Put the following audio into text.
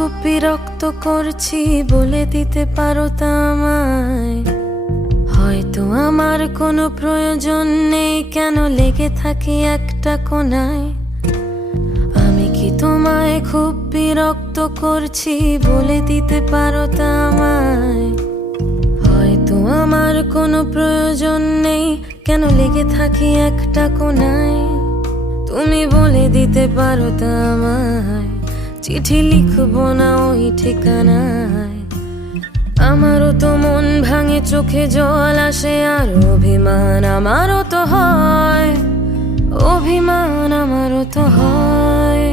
খুব বিরক্ত করছি, বলে দিতে পারো তা আমায়। হয়তো আমার কোনো প্রয়োজন নেই, কেন লেগে থাকি একটা কোনায়। আমি কি তোমায় খুব বিরক্ত করছি, বলে দিতে পারো তা আমায়। হয়তো আমার কোনো প্রয়োজন নেই, কেন লেগে থাকি একটা কোনায়। তুমি বলে দিতে পারো তা আমায়, চিঠি লিখবো না ওই ঠিকানায়। আমারও তো মন ভাঙে, চোখে জল আসে, আর অভিমান আমারও তো হয়, অভিমান আমারও তো হয়।